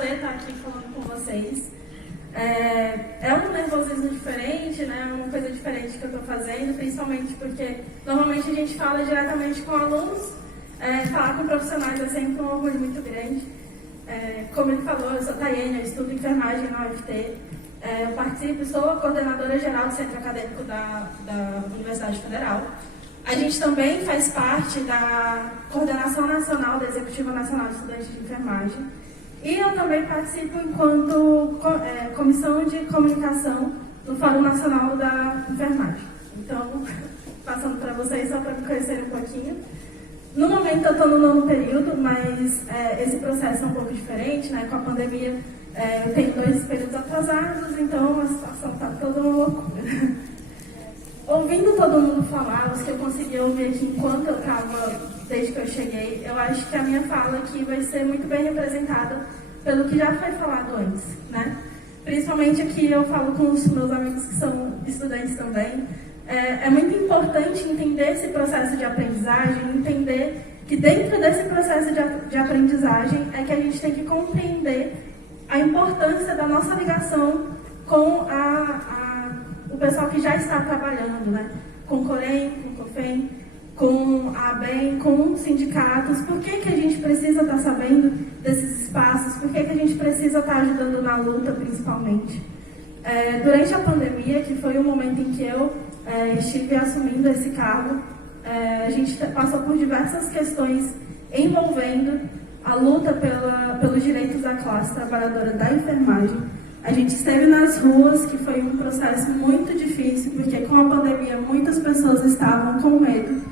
prazer estar aqui falando com vocês. É um nervosismo diferente, né? Uma coisa diferente que eu estou fazendo, principalmente porque normalmente a gente fala diretamente com alunos, falar com profissionais é sempre um orgulho muito grande. Como ele falou, eu sou Tayene, eu estudo enfermagem na UFT. Eu participo, sou a coordenadora geral do Centro Acadêmico da Universidade Federal. A gente também faz parte da Coordenação Nacional da Executiva Nacional de Estudantes de Enfermagem. E eu também participo enquanto Comissão de Comunicação do Fórum Nacional da Enfermagem. Então, passando para vocês, só para me conhecerem um pouquinho. No momento eu estou no 9º período, mas esse processo é um pouco diferente, né? Com a pandemia eu tenho 2 períodos atrasados, então a situação está toda uma loucura. Ouvindo todo mundo falar, os que eu consegui ouvir aqui enquanto eu estava, desde que eu cheguei, eu acho que a minha fala aqui vai ser muito bem representada pelo que já foi falado antes, né? Principalmente aqui eu falo com os meus amigos que são estudantes também. É muito importante entender esse processo de aprendizagem, entender que dentro desse processo de aprendizagem é que a gente tem que compreender a importância da nossa ligação com o pessoal que já está trabalhando, né? Com o Corém, com o COFEM, com a ABEM, com sindicatos. Por que a gente precisa estar sabendo desses espaços? Por que a gente precisa estar ajudando na luta, principalmente? Durante a pandemia, que foi o momento em que eu estive assumindo esse cargo, a gente passou por diversas questões envolvendo a luta pelos direitos da classe trabalhadora da enfermagem. A gente esteve nas ruas, que foi um processo muito difícil, porque com a pandemia muitas pessoas estavam com medo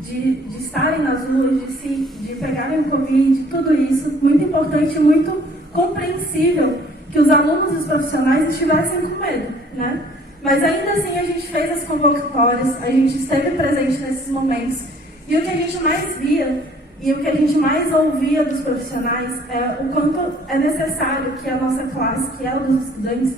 de estarem nas ruas, de pegarem o Covid, tudo isso. Muito importante e muito compreensível que os alunos e os profissionais estivessem com medo, né? Mas ainda assim a gente fez as convocatórias, a gente esteve presente nesses momentos, e o que a gente mais via e o que a gente mais ouvia dos profissionais é o quanto é necessário que a nossa classe, que é a dos estudantes,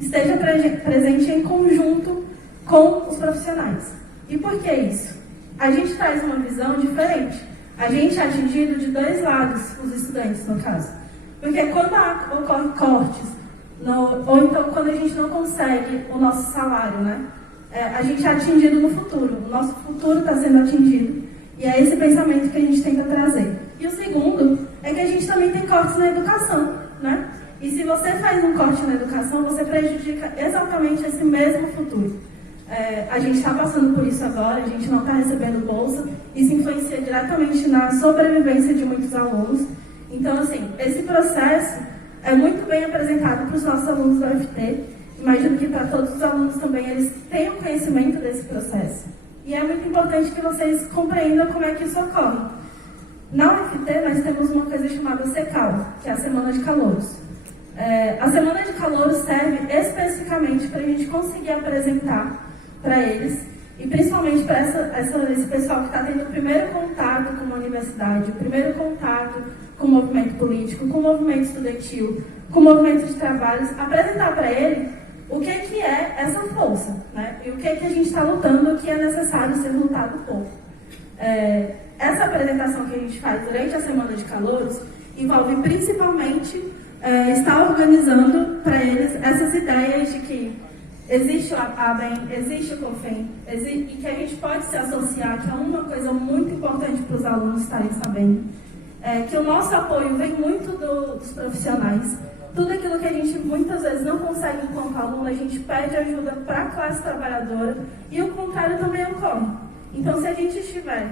esteja presente em conjunto com os profissionais. E por que isso? A gente traz uma visão diferente. A gente é atingido de 2 lados, os estudantes, no caso. Porque quando ocorrem cortes, ou então quando a gente não consegue o nosso salário, né? A gente é atingido no futuro. O nosso futuro está sendo atingido. E é esse pensamento que a gente tenta trazer. E o segundo é que a gente também tem cortes na educação, né? E se você faz um corte na educação, você prejudica exatamente esse mesmo futuro. A gente está passando por isso agora, a gente não está recebendo bolsa, isso influencia diretamente na sobrevivência de muitos alunos. Então, assim, esse processo é muito bem apresentado para os nossos alunos da UFT. Imagino que para todos os alunos também eles tenham conhecimento desse processo. E é muito importante que vocês compreendam como é que isso ocorre. Na UFT, nós temos uma coisa chamada SECAL, que é a Semana de Calouros. A Semana de Calouros serve especificamente para a gente conseguir apresentar para eles, e principalmente para esse pessoal que está tendo o primeiro contato com uma universidade, o primeiro contato com o movimento político, com o movimento estudantil, com o movimento de trabalhos, apresentar para ele o que é essa força, né? E o que a gente está lutando, o que é necessário ser lutado por. Essa apresentação que a gente faz durante a Semana de Calouros envolve principalmente estar organizando para eles essas ideias de que existe a ABEM, existe o COFEM, e que a gente pode se associar, que é uma coisa muito importante para os alunos estarem sabendo, que o nosso apoio vem muito dos profissionais. Tudo aquilo que a gente muitas vezes não consegue enquanto aluno, a gente pede ajuda para a classe trabalhadora, e o contrário também ocorre. Então, se a gente estiver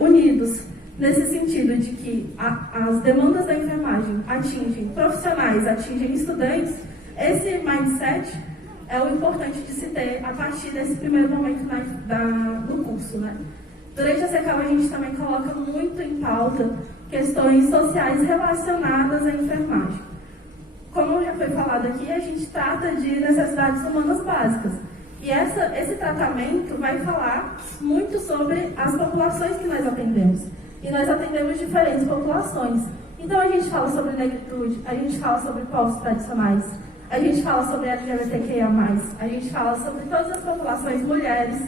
unidos nesse sentido de que as demandas da enfermagem atingem profissionais, atingem estudantes, esse mindset é o importante de se ter a partir desse primeiro momento do curso, né? Durante a SECAL, a gente também coloca muito em pauta questões sociais relacionadas à enfermagem. Como já foi falado aqui, a gente trata de necessidades humanas básicas. E esse tratamento vai falar muito sobre as populações que nós atendemos. E nós atendemos diferentes populações. Então, a gente fala sobre negritude, a gente fala sobre povos tradicionais, a gente fala sobre LGBTQIA+, a gente fala sobre todas as populações, mulheres.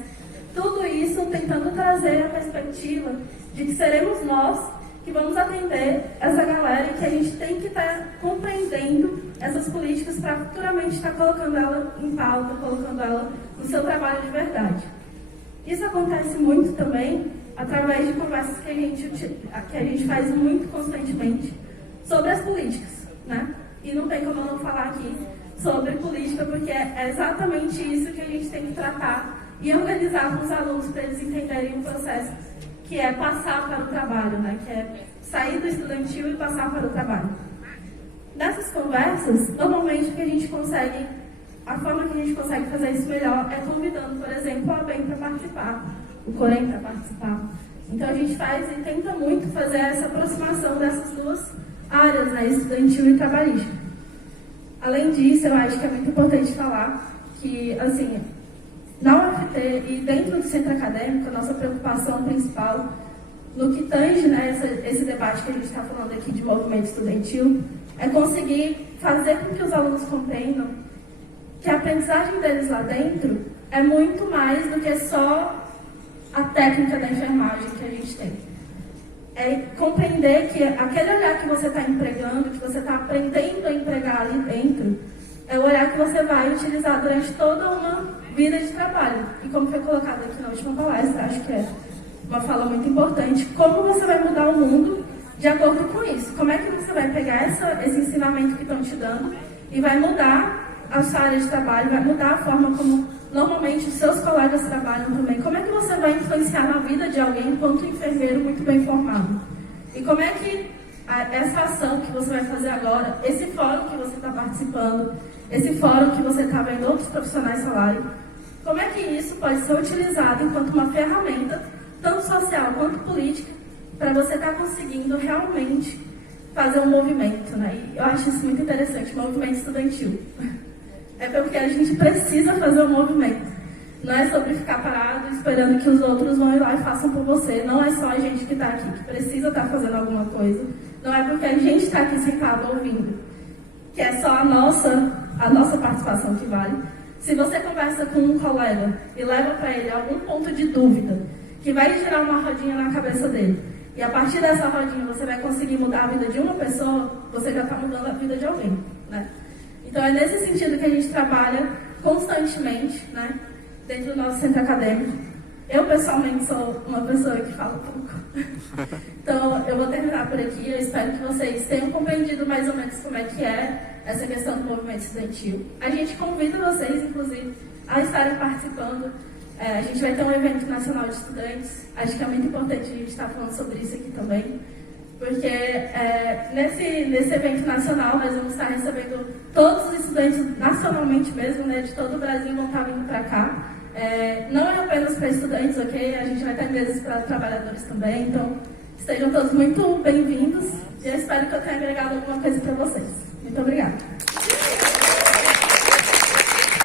Tudo isso tentando trazer a perspectiva de que seremos nós que vamos atender essa galera e que a gente tem que estar compreendendo essas políticas para futuramente estar colocando ela em pauta, colocando ela no seu trabalho de verdade. Isso acontece muito também através de conversas que a gente faz muito constantemente sobre as políticas, né? E não tem como eu não falar aqui sobre política, porque é exatamente isso que a gente tem que tratar e organizar com os alunos para eles entenderem o processo, que é passar para o trabalho, né? Que é sair do estudantil e passar para o trabalho. Nessas conversas, normalmente a forma que a gente consegue fazer isso melhor é convidando, por exemplo, a ABEM para participar, o Corém para participar. Então a gente faz e tenta muito fazer essa aproximação dessas duas áreas, né? Estudantil e trabalhista. Além disso, eu acho que é muito importante falar que, assim, na UFT e dentro do centro acadêmico, a nossa preocupação principal, no que tange, né, esse debate que a gente está falando aqui de movimento estudantil, é conseguir fazer com que os alunos compreendam que a aprendizagem deles lá dentro é muito mais do que só a técnica da enfermagem que a gente tem. É compreender que aquele olhar que você está empregando, que você está aprendendo a empregar ali dentro, é o olhar que você vai utilizar durante toda uma vida de trabalho. E como foi colocado aqui na última palestra, acho que é uma fala muito importante, como você vai mudar o mundo de acordo com isso. Como é que você vai pegar esse ensinamento que estão te dando e vai mudar a sua área de trabalho, vai mudar a forma como normalmente os seus colegas trabalham também. Como é que você vai influenciar na vida de alguém enquanto enfermeiro muito bem formado? E como é que essa ação que você vai fazer agora, esse fórum que você está participando, esse fórum que você está vendo outros profissionais falarem, como é que isso pode ser utilizado enquanto uma ferramenta, tanto social quanto política, para você estar conseguindo realmente fazer um movimento, né? E eu acho isso muito interessante, movimento estudantil. É porque a gente precisa fazer um movimento. Não é sobre ficar parado esperando que os outros vão ir lá e façam por você. Não é só a gente que está aqui, que precisa estar fazendo alguma coisa. Não é porque a gente está aqui sentado ouvindo, que é só a nossa participação que vale. Se você conversa com um colega e leva para ele algum ponto de dúvida, que vai gerar uma rodinha na cabeça dele, e a partir dessa rodinha você vai conseguir mudar a vida de uma pessoa, você já está mudando a vida de alguém, né? Então é nesse sentido que a gente trabalha constantemente, né, dentro do nosso centro acadêmico. Eu, pessoalmente, sou uma pessoa que fala pouco. Então, eu vou terminar por aqui. Eu espero que vocês tenham compreendido mais ou menos como é que é essa questão do movimento estudantil. A gente convida vocês, inclusive, a estarem participando. A gente vai ter um evento nacional de estudantes. Acho que é muito importante a gente estar falando sobre isso aqui também. Porque nesse evento nacional nós vamos estar recebendo todos os estudantes, nacionalmente mesmo, né, de todo o Brasil, vão estar vindo para cá. Não é apenas para estudantes, ok? A gente vai ter mesas para trabalhadores também, então estejam todos muito bem-vindos e eu espero que eu tenha agregado alguma coisa para vocês. Muito obrigada.